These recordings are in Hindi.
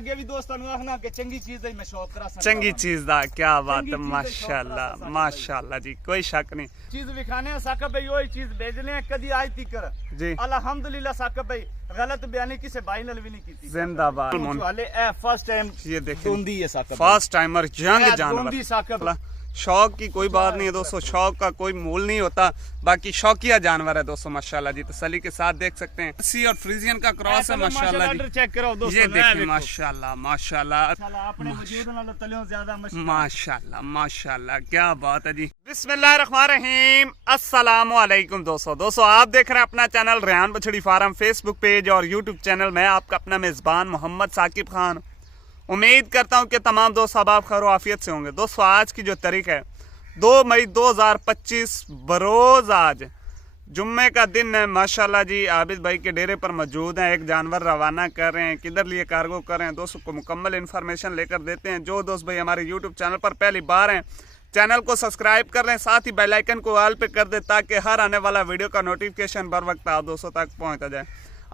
अगे भी दोस्तों आखना कि चंगी चीज दा मैं शौक करा सकता चंगी चीज दा क्या बात है माशाल्लाह माशाल्लाह जी कोई शक नहीं चीज विखाने साकब भाई वही चीज भेजने हैं कदी आज तक जी अल्हम्दुलिल्लाह साकब भाई गलत बयानी किसी भाई नाल भी नहीं की जिंदाबाद हाले ए फर्स्ट टाइम ये देखें दोंदी है साकब फर्स्ट टाइमर जंग जानवर दोंदी साकब शौक की कोई बात नहीं है दोस्तों शौक का कोई मूल नहीं होता बाकी शौकिया जानवर है दोस्तों माशाल्लाह जी तसल्ली के साथ देख सकते हैं सी और फ्रीजियन का क्रॉस है माशाल्लाह जी चेक करो दोस्तों ये देखिए माशाल्लाह माशाल्लाह अपने वजूद नाल तलियों ज्यादा माशाल्लाह माशाल्लाह क्या बात है जी बिस्मिल्लाहिर्रहमानिर्रहीम अस्सलाम वालेकुम दोस्तों आप देख रहे हैं अपना चैनल रेहान बछड़ी फार्म फेसबुक पेज और यूट्यूब चैनल में आपका अपना मेजबान मोहम्मद साकिब खान उम्मीद करता हूं कि तमाम दोस्त आप खैर आफियत से होंगे दोस्तों आज की जो तारीख है 2 मई 2025 बरोज आज जुम्मे का दिन है माशाल्लाह जी आबिद भाई के डेरे पर मौजूद हैं एक जानवर रवाना कर रहे हैं किधर लिए कार्गो कर रहे हैं दोस्तों को मुकम्मल इन्फॉर्मेशन लेकर देते हैं जो दोस्त भाई हमारे यूट्यूब चैनल पर पहली बार हैं चैनल को सब्सक्राइब कर लें साथ ही बेल आइकन को ऑल पे कर दें ताकि हर आने वाला वीडियो का नोटिफिकेशन बर वक्त आप दोस्तों तक पहुँच जाए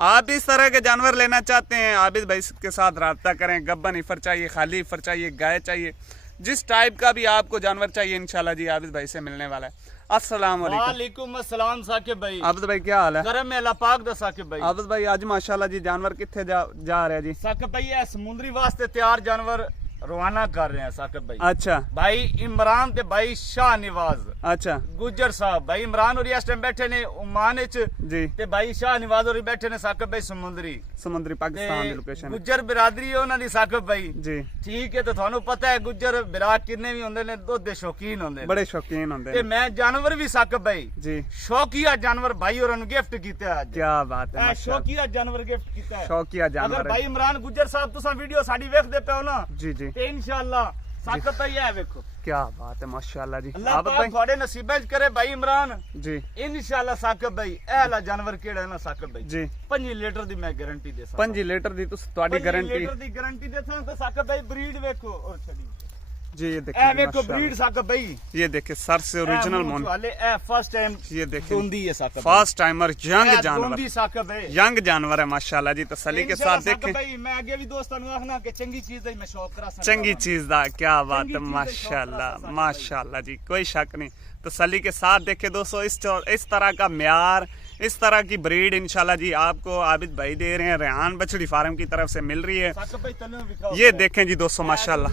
आप भी इस तरह के जानवर लेना चाहते हैं आबिद भाई के साथ रब्ता करें गब्बन इफर चाहिए खाली इफर चाहिए गाय चाहिए जिस टाइप का भी आपको जानवर चाहिए इंशाल्लाह जी आबिद भाई से मिलने वाला है अस्सलाम वालेकुम अस्सलाम साकिब भाई आबिद भाई क्या हाल है करम में अल्लाह पाक दा साकिब भाई आबिद भाई आज माशाल्लाह जी जानवर कितने जा रहे हैं जी साकिब भाई ये समुद्री वास्ते तैयार जानवर रवाना कर रहे हैं साकिब भाई अच्छा भाई इमरान ते भाई शाह नवाज अच्छा गुज्जर साहब भाई इमरान और इस टाइम बैठे ने ओमान जी ते भाई शाह नवाज और बैठे ने साकिब भाई समुद्री पाकिस्तान दी लोकेशन गुज्जर बिरादरी है उन्हां दी साकिब भाई जी ठीक है तो थानू पता है गुज्जर बिराद किन्ने भी होंदे ने दुध दे शौकीन होंदे ने बड़े शौकीन होंदे ते मैं जानवर भी साकिब भाई जी शौकिया जानवर भाई और गिफ्ट कीता है आज क्या बात है शौकिया जानवर गिफ्ट कीता है शौकिया जानवर अगर भाई इमरान गुज्जर साहब तुसा वीडियो साडी वेखदे पे हो ना जी जी ते इंशाल्लाह साकिब भाई है देखो क्या बात है माशाल्लाह जी अल्लाह पाक थोड़े नसीबे च करे भाई इमरान जी इंशाल्लाह साकिब भाई एला जानवर केड़ा है ना साकिब भाई जी 5 लीटर दी मैं गारंटी दे सकदा 5 लीटर दी ਤੁਹਾਡੀ गारंटी 5 लीटर दी गारंटी देता तो साकिब भाई ब्रीड देखो और छड़ी जी ये देखिए देखो ब्रीड साकिब भाई ये देखिए सर से ओरिजिनल मोन वाले फर्स्ट टाइम ये देखिए दोंदी है साकिब फर्स्ट टाइमर यंग जानवर दोंदी साकिब है यंग जानवर है माशाल्लाह जी तसल्ली के साथ देखें भाई मैं आगे भी दोस्तों आखना कि चंगी चीज दा मैं शौक करा सकता चंगी चीज दा क्या बात है माशाल्लाह माशाल्लाह जी कोई शक नहीं तसल्ली के साथ देखे दोस्तों इस तरह का म्यार इस तरह की ब्रीड इंशाल्लाह जी आपको आबिद भाई दे रहे हैं रेहान बछड़ी फार्म की तरफ से मिल रही है ये देखें जी दोस्तों माशाल्लाह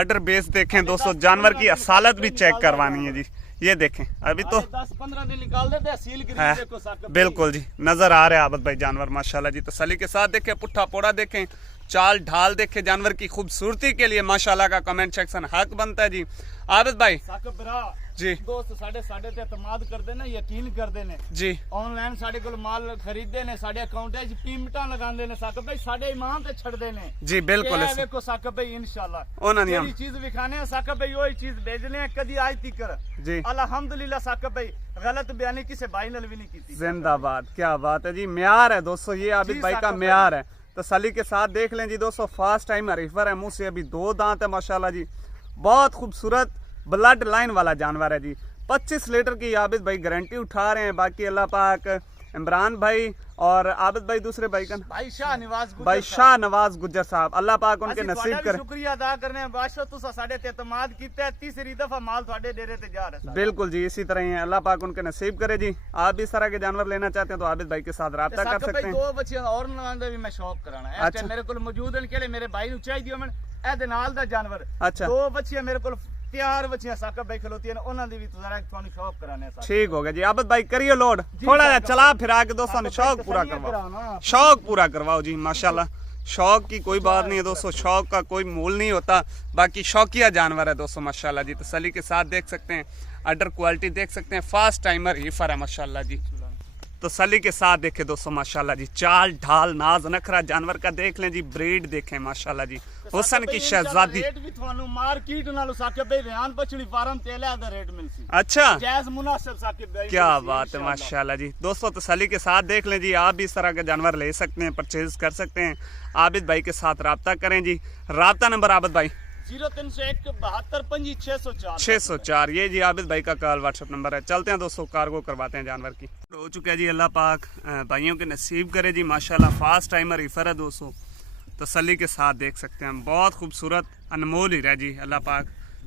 अडर बेस देखें दोस्तों जानवर की असालत भी चेक करवानी है जी ये देखें अभी तो 10-15 दिन निकाल देते हैं सील है देखो साकिब बिल्कुल जी नजर आ रहे हैं आबिद भाई जानवर माशाल्लाह जी तसल्ली के साथ देखें पुट्ठा पोड़ा देखें चाल ढाल देखे जानवर की खूबसूरती के लिए माशाल्लाह का कमेंट सेक्शन हक बनता है जी आबिद भाई जी दोस्त साढ़े ते एतमाद करदे ने यकीन करदे ने जी ऑनलाइन साडे कोल माल खरीददे ने साडे अकाउंट विच पेमेंटां लगांदे ने साकिब भाई साडे ईमान ते छड़दे ने जी बिल्कुल ये देखो साकिब भाई इंशाल्लाह ओना नहीं ये चीज विखाने साकिब भाई वही चीज भेजने हैं कदी आज तक जी अल्हम्दुलिल्लाह साकिब भाई गलत बयानी किसी भाई नाल भी नहीं की जिंदाबाद क्या बात है जी म्यार है दोस्तों ये आबिद भाई का म्यार है तसल्ली के साथ देख लें जी दोस्तों फर्स्ट टाइम रिफर है मुंह से अभी 2 दांत है माशाल्लाह जी बहुत खूबसूरत ब्लड लाइन वाला जानवर है जी 25 लीटर की आबिद भाई गारंटी उठा रहे हैं बाकी अल्लाह पाक इमरान भाई और आबिद भाई दूसरे भाई का भाई शाह नवाज गुज्जर साहब अल्लाह पाक उनके नसीब करे शुक्रिया अदा करने बादशाह तुसा साडे ते एतमाद कीता है तीसरी दफा माल ਤੁਹਾਡੇ डेरे ते जा रहा है बिल्कुल जी इसी तरह ही है अल्लाह पाक उनके नसीब करे जी आप भी इस तरह के जानवर लेना चाहते हैं तो आबिद भाई के साथ रब्ता कर सकते हैं 2 बच्चियां और नवांदा भी मैं शौक कराना है अच्छा मेरे को मौजूद है के लिए मेरे भाई नु चाहिए मन ए दे नाल दा जानवर अच्छा 2 बच्चियां मेरे को तैयार बच्चियां साकिब भाई खलोती है उन्हां दी भी जरा ਤੁਹਾਨੂੰ शौक कराने है ठीक हो गया जी आबिद भाई करिए लोड थोड़ा जा चला फिरा के दोस्तों ने शौक पूरा करवाओ शौक पूरा करवाओ जी माशाल्लाह शौक की कोई बात नहीं है दोस्तों शौक का कोई मूल नहीं होता बाकी शौकिया जानवर है दोस्तों माशाल्लाह जी तसल्ली के साथ देख सकते हैं अडर क्वालिटी देख सकते हैं फास्ट टाइमर हीफर है माशाल्लाह जी तसल्ली के साथ देखे दोस्तों माशाल्लाह जी चाल ढाल नाज नखरा जानवर का देख लें जी ब्रीड देखें माशाल्लाह जी हुसन की शहजादी रेट भी थानू मार्केट नालों साकिब भाई रेहान बछड़ी फार्म ते अलग रेट मिलसी अच्छा जायज मुनासिब साकिब भाई क्या बात है माशाल्लाह जी दोस्तों तसल्ली के साथ देख लें जी आप भी इस तरह के जानवर ले सकते हैं परचेज कर सकते हैं आबिद भाई के साथ रब्ता करें जी रब्ता नंबर आबिद भाई 0301 ये जी आबिद भाई का कॉल व्हाट्सएप नंबर है चलते हैं दोस्तों कार्गो करवाते हैं जानवर की हो चुका है जी अल्लाह पाक भाइयों के नसीब करे जी माशाल्लाह फास्ट टाइमर रिफर है दोस्तों तसल्ली के साथ देख सकते हैं हम। बहुत खूबसूरत अनमोल हीरा जी, अल्लाह पाक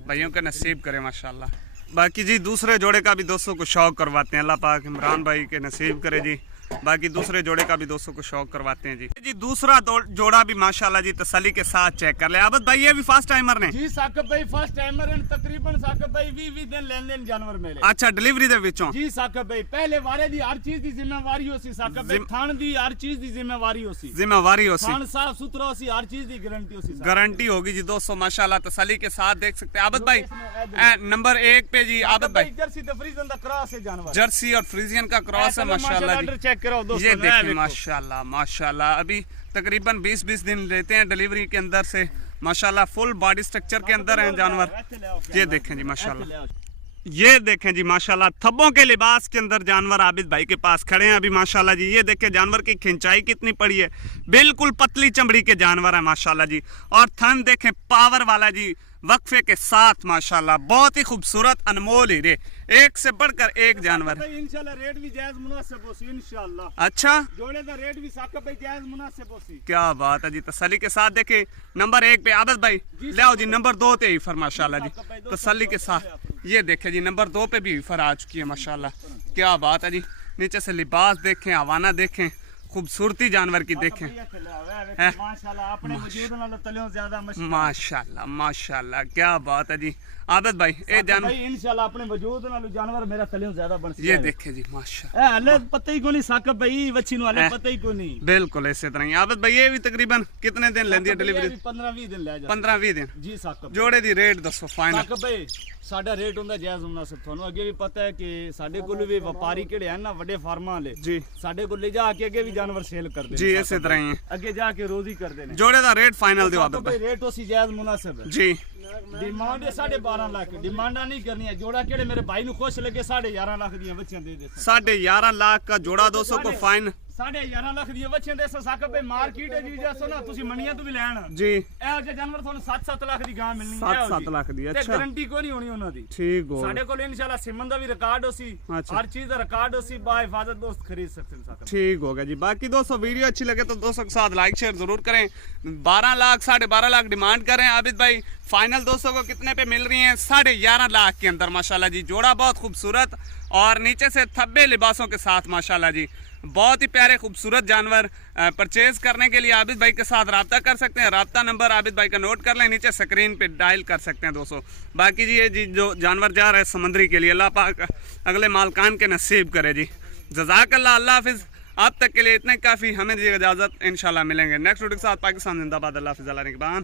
भाइयों का नसीब करे माशाल्लाह। बाकी जी दूसरे जोड़े का भी दोस्तों को शौक करवाते हैं, अल्लाह पाक इमरान भाई के नसीब करे जी। बाकी दूसरे जोड़े का भी दोस्तों को शौक करवाते हैं जी। दूसरा जोड़ा भी माशाल्लाह जी तसल्ली के साथ चेक कर ले। आबद भाई ये भी फर्स्ट टाइमर ने जी साकिब भाई फर्स्ट टाइमर हैं, तकरीबन साकिब भाई 20 दिन लेन देन जानवर मेरे। अच्छा डिलीवरी दे विचों जी साकिब भाई पहले वारे दी हर चीज दी जिम्मेवारी होसी साकिब भाई, थान दी हर चीज दी जिम्मेवारी होसी, थान साफ सुथरा होसी, हर चीज दी गारंटी होसी, गारंटी होगी जी दोस्तों माशाल्लाह तसल्ली के साथ देख सकते हैं। आबद भाई नंबर 1 पे जी आबद भाई जर्सी तो फ्रीजियन का क्रॉस है जानवर, जर्सी और फ्रीजियन का क्रॉस है माशाल्लाह जी। चेक करो दोस्तों, ये देखिए माशाल्लाह माशाल्लाह अभी तकरीबन 20 दिन लेते हैं डिलीवरी के अंदर से माशाल्लाह। फुल बॉडी स्ट्रक्चर के अंदर हैं जानवर। ये देखें जी माशाल्लाह, ये देखें जी माशाल्लाह थब्बों के लिबास के अंदर जानवर आबिद भाई के पास खड़े हैं अभी माशाल्लाह जी। ये देखें जानवर की खिंचाई कितनी पड़ी है, बिल्कुल पतली चमड़ी के जानवर है माशाल्लाह जी। और थन देखें पावर वाला जी, वक्फे के साथ माशाल्लाह। बहुत ही खूबसूरत अनमोल हीरे, एक से बढ़कर एक जानवर। इंशाल्लाह रेट भी जायज मुनासिब होसी इंशाल्लाह। अच्छा जोड़े का रेट भी साकिब भाई जायज मुनासिब होसी। क्या बात है जी, तसल्ली के साथ देखे। नंबर 1 पे आबद भाई ले आओ जी, नंबर 2 पे ईफर माशाल्लाह जी तसल्ली के साथ। ये देखे जी नंबर 2 पे भी ईफर आ चुकी है माशाल्लाह। क्या बात है जी, नीचे से लिबास देखें, हवाना देखें, खूबसूरती जानवर की देखें माशाल्लाह माशाल्लाह। क्या बात है जी आबद भाई ए जानवर इंशाल्लाह अपने वजूद नाल जानवर मेरा तलियों ज्यादा बन ये देखे जी माशाल्लाह। हले पता ही को नहीं साकिब भाई वच्छी नु हले पता ही को नहीं। बिल्कुल इसी तरह ही आबद भाई ये भी तकरीबन कितने दिन लेंदी है डिलीवरी? 15-20 दिन ले जा। 15-20 दिन जी साकिब। जोड़े दी रेट दसो फाइनल। साकिब भाई साडा रेट हुंदा जायज मुनासिब, थानू अगे भी पता है कि साडे कोल भी व्यापारी केड़े हैं ना वड्डे फार्मां वाले जी, साडे कोल ले जा के अगे भी जानवर सेल करदे जी इसी तरह ही अगे जाके रोजी करदे ने। जोड़े दा रेट फाइनल दियो आबद भाई। रेट उसी जायज मुनासिब है जी। डिमांड है 12.5 लाख, डिमांडा नहीं करनी है। जोड़ा केड़े मेरे भाई नु खुश लगे 11.5 लाख दी बच्चियां दे दे। 11.5 लाख का जोड़ा दोस्तों को फाइन 11.5 लाख दी बच्चियां दे साकिब भाई। मार्केट है जी जैसो ना तुसी मणियां तो भी लैण जी, ए जे जानवर थानू 7-7 लाख दी गां मिलनी है। 7-7 लाख दी। अच्छा गारंटी कोई नहीं होनी उन्हां दी। ठीक हो साडे कोल इंशाल्लाह सिमन दा भी रिकॉर्ड होसी, हर चीज दा रिकॉर्ड होसी, बा हिफाजत दोस्त खरीद सकते हैं साकिब। ठीक हो गया जी। बाकी दोस्तों वीडियो अच्छी लगे तो दोस्तों के साथ लाइक शेयर जरूर करें। 12 लाख 12.5 लाख डिमांड करें आबिद भाई। फाइनल दोस्तों को कितने पे मिल रही है? 11.5 लाख के अंदर माशाल्लाह जी। जोड़ा बहुत खूबसूरत और नीचे से थब्बे लिबासों के साथ माशाल्लाह जी। बहुत ही प्यारे खूबसूरत जानवर परचेज करने के लिए आबिद भाई के साथ रब्ता कर सकते हैं। रब्ता नंबर आबिद भाई का नोट कर लें, नीचे स्क्रीन पे डायल कर सकते हैं दोस्तों। बाकी जी ये जी जो जानवर जा रहा है समंदरी के लिए, अल्लाह पाक अगले मालकान के नसीब करे जी। जज़ाकल्लाह, अल्लाह हाफिज़। अब तक के लिए इतने काफ़ी, हमें दीजिएगा इजाज़त, इंशाल्लाह मिलेंगे नेक्स्ट वीडियो के साथ। पाकिस्तान जिंदाबाद, अल्लाह हाफिज़, अल्लाह निगहबान।